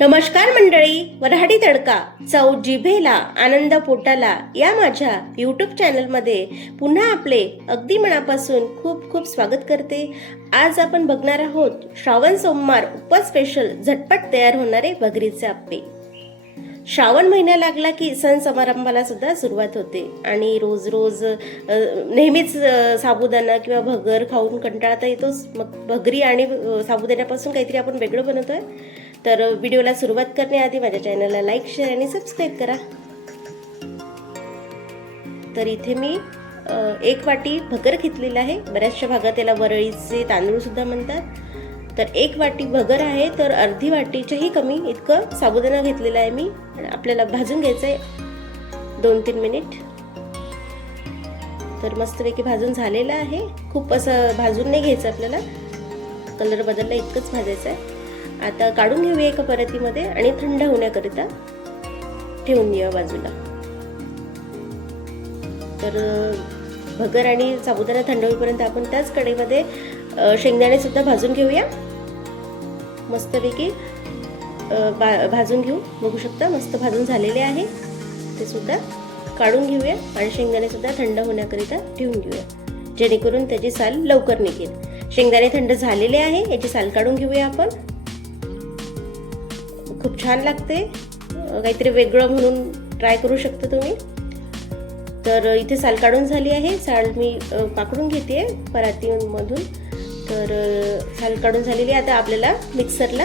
नमस्कार मंडळी, वऱ्हाडी तडका चव जिभेला आनंद पोटाला या माझ्या यूट्यूब चॅनलमध्ये पुन्हा आपले अगदी मनापासून खूप खूप स्वागत करते। आज आपण बघणार आहोत श्रावण सोमवार उपवास स्पेशल झटपट तयार होणारे भगरीचे आप्पे। श्रावण महिना लागला की सण समारंभाला सुद्धा सुरुवात होते आणि रोज रोज नेहमीच साबुदाणा किंवा भगर खाऊन कंटाळता येतोच। मग भगरी आणि साबुदाण्यापासून काहीतरी आपण वेगळं बनवतोय। तर व्हिडिओला सुरुवात करण्याआधी माझ्या चॅनलला लाईक, शेअर आणि सबस्क्राईब करा। तर इथे मी 1 वाटी भगर घेतलेला आहे। बऱ्याचशा भागात त्याला वरळीचे तांदूळ सुद्धा म्हणतात। तर 1 वाटी भगर आहे, तर अर्धी वाटीच्याही कमी इतकं साबुदाणा घेतलेला आहे मी। आपल्याला भाजून घ्यायचं आहे 2-3 मिनिट। तर मस्तपैकी भाजून झालेला आहे। खूप असं भाजून नाही घ्यायचं, आपल्याला कलर बदलला इतकंच भाजायचं आहे। आता काढून घेऊया एका परातीमध्ये आणि थंड होण्याकरिता ठेवून देऊया बाजूला। तर भगर आणि साबुदाणा थंड होईपर्यंत आपण त्याच कढईमध्ये शेंगदाणे सुद्धा भाजून घेऊया। मस्तपैकी भाजून घेऊ, बघू शकता मस्त भाजून झालेले आहे। ते सुद्धा काढून घेऊया आणि शेंगदाणे सुद्धा थंड होण्याकरिता ठेवून घेऊया, जेणेकरून त्याची साल लवकर निघेल। शेंगदाणे थंड झालेले आहे, याची साल काढून घेऊया आपण। खूप छान लागते, काहीतरी वेगळं म्हणून ट्राय करू शकता तुम्ही। तर इथे साल काढून झाली आहे, साल मी पाकडून घेते परातीमधून। तर साल काढून झालेली आहे। आता आपल्याला मिक्सरला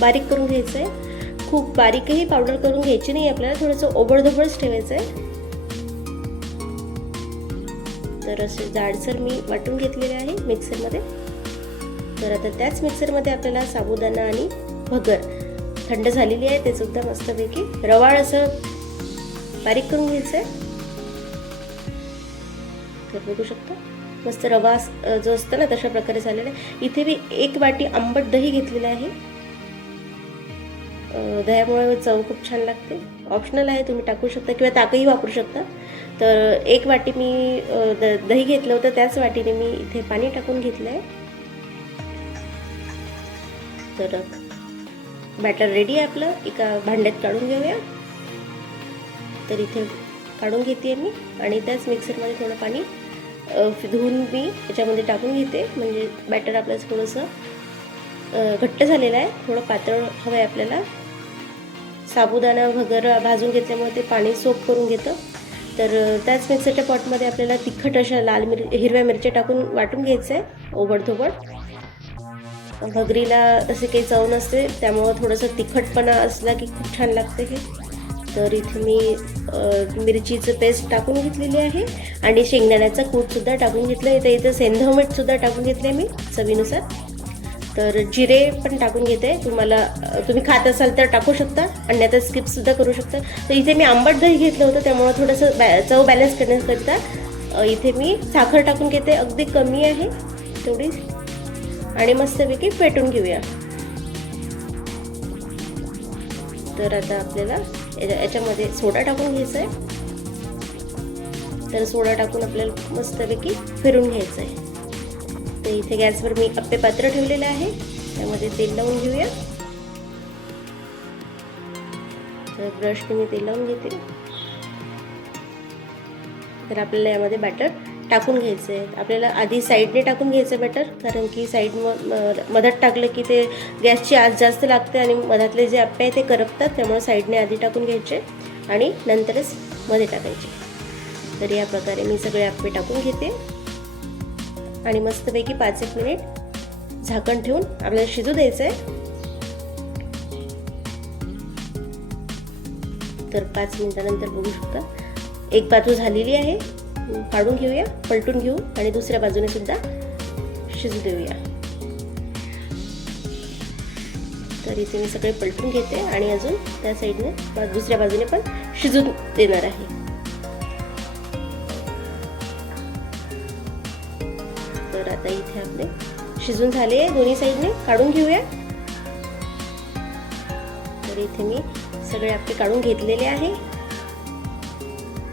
बारीक करून घ्यायचं आहे। खूप बारीकही पावडर करून घ्यायची नाही, आपल्याला थोडंसं ओबडधोबडच ठेवायचं आहे। तर असे जाडसर मी वाटून घेतलेले आहे मिक्सरमध्ये। तर आता त्याच मिक्सरमध्ये आपल्याला साबुदाणा आणि भगर थंड झालेली आहे ते सुद्धा मस्तपैकी रवाळ असं बारीक करून घ्यायचं आहे। तर बघू शकता मस्त रवा जो असतो ना तशा प्रकारे झालेला आहे। इथे मी 1 वाटी आंबट दही घेतलेलं आहे। दह्यामुळे चव खूप छान लागते। ऑप्शनल आहे, तुम्ही टाकू शकता किंवा ताकही वापरू शकता। तर 1 वाटी मी दही घेतलं होतं, त्याच वाटीने मी इथे पाणी टाकून घेतलं आहे। तर बॅटर रेडी आहे आपलं, एका भांड्यात काढून घेऊया। तर इथे काढून घेते मी आणि त्याच मिक्सरमध्ये थोडं पाणी धुवून मी याच्यामध्ये टाकून घेते, म्हणजे बॅटर आपलं थोडंसं घट्ट झालेलं आहे, थोडं पातळ हवं आहे आपल्याला। साबुदाणा भगर भाजून घेतल्यामुळे ते पाणी सोक करून घेतं। तर त्याच मिक्सरच्या पॉटमध्ये आपल्याला तिखट अशा हिरव्या मिरच्या टाकून वाटून घ्यायचं आहे ओबडधोबड। भगरीला असे काही चव नसते, त्यामुळं थोडंसं तिखटपणा असला की खूप छान लागते हे। तर इथे मी मिरचीचं पेस्ट टाकून घेतलेली आहे आणि शेंगदाण्याचा कूटसुद्धा टाकून घेतलं आहे। इथे सेंधव मीठसुद्धा टाकून घेतलं आहे मी चवीनुसार। तर जिरे पण टाकून घेते, तुम्ही खात असाल तर टाकू शकता, अन्यथा स्किपसुद्धा करू शकता। तर इथे मी आंबट दही घेतलं होतं, त्यामुळं थोडंसं चव बॅलन्स करण्याकरिता इथे मी साखर टाकून घेते, अगदी कमी आहे तेवढी, आणि मस्तपैकी फेटून घेऊया। तर आता आपल्याला याच्यामध्ये सोडा टाकून घ्यायचा आहे। तर सोडा टाकून आपल्याला मस्तपैकी फिरून घ्यायचं आहे। तर इथे गॅसवर मी आप्पे पात्र ठेवलेलं आहे, त्यामध्ये तेल लावून घेऊया। तर ब्रशने मी तेल लावून घेते। तर आपल्याला यामध्ये बॅटर टाकून घ्यायचं आहे। आपल्याला आधी साईडने टाकून घ्यायचं बॅटर, कारण की साईड मधात टाकलं की ते गॅसची आच जास्त लागते आणि मधातले जे आप्पे आहे ते करपतात, त्यामुळे साईडने आधी टाकून घ्यायचे आणि नंतरच मध्ये टाकायचे। तर या प्रकारे मी सगळे आप्पे टाकून घेते आणि मस्तपैकी 5-1 मिनिट झाकण ठेवून आपल्याला शिजू द्यायचं आहे। तर 5 मिनिटानंतर बघू शकता एक बाजू झालेली आहे, काढून घेऊया, पलटून घेऊ आणि दुसऱ्या बाजूने सुद्धा शिजू देऊया। तर इथे मी सगळे पलटून घेते आणि अजून त्या साईडने दुसऱ्या बाजूने पण शिजून देणार आहे। तर आता इथे आपले शिजून झाले, दोन्ही साईडने काढून घेऊया। तर इथे मी सगळे आप्पे काढून घेतलेले आहे।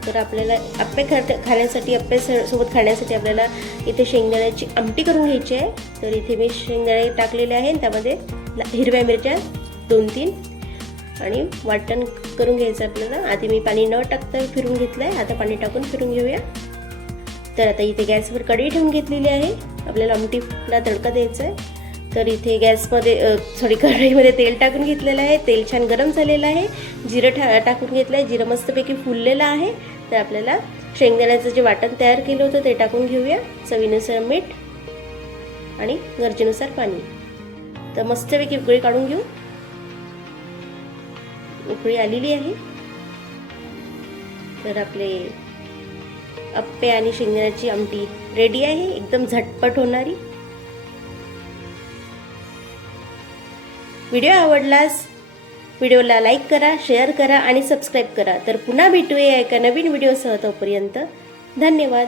तर आपल्याला आप्पे खाण्यासाठी, आप्पे सोबत खाण्यासाठी आपल्याला इथे शेंगदाण्याची आमटी करून घ्यायची आहे। तर इथे मी शेंगदाणे टाकलेले आहे, त्यामध्ये हिरव्या मिरच्या 2-3 आणि वाटण करून घ्यायचं आपल्याला. आधी मी पाणी न टाकता फिरून घेतलं आहे, आता पाणी टाकून फिरून घेऊया. तर आता इथे गॅसवर कढई ठेवून घेतलेली आहे, आपल्याला आमटीला तडका द्यायचा आहे. तर इथे गॅसमध्ये कढईमध्ये तेल टाकून घेतलेलं आहे. तेल छान गरम झालेलं आहे. जिरं टाकून घेतलं आहे. जिरं मस्तपैकी फुललेलं आहे. तर आपल्याला शेंगदाण्याचं जे वाटण तयार केलं होतं ते टाकून घेऊया. चवीनुसार मीठ आणि गरजेनुसार पाणी. तर मस्तपैकी उकळी काढून घेऊ. उकळी आलेली आहे. तर आपले अप्पे आणि शेंगदाण्याची आमटी रेडी आहे, एकदम झटपट होणारी. व्हिडिओ आवडल्यास व्हिडिओला लाईक करा, शेअर करा आणि सबस्क्राईब करा. तर पुन्हा भेटूया एका नवीन व्हिडिओसह. तोपर्यंत धन्यवाद.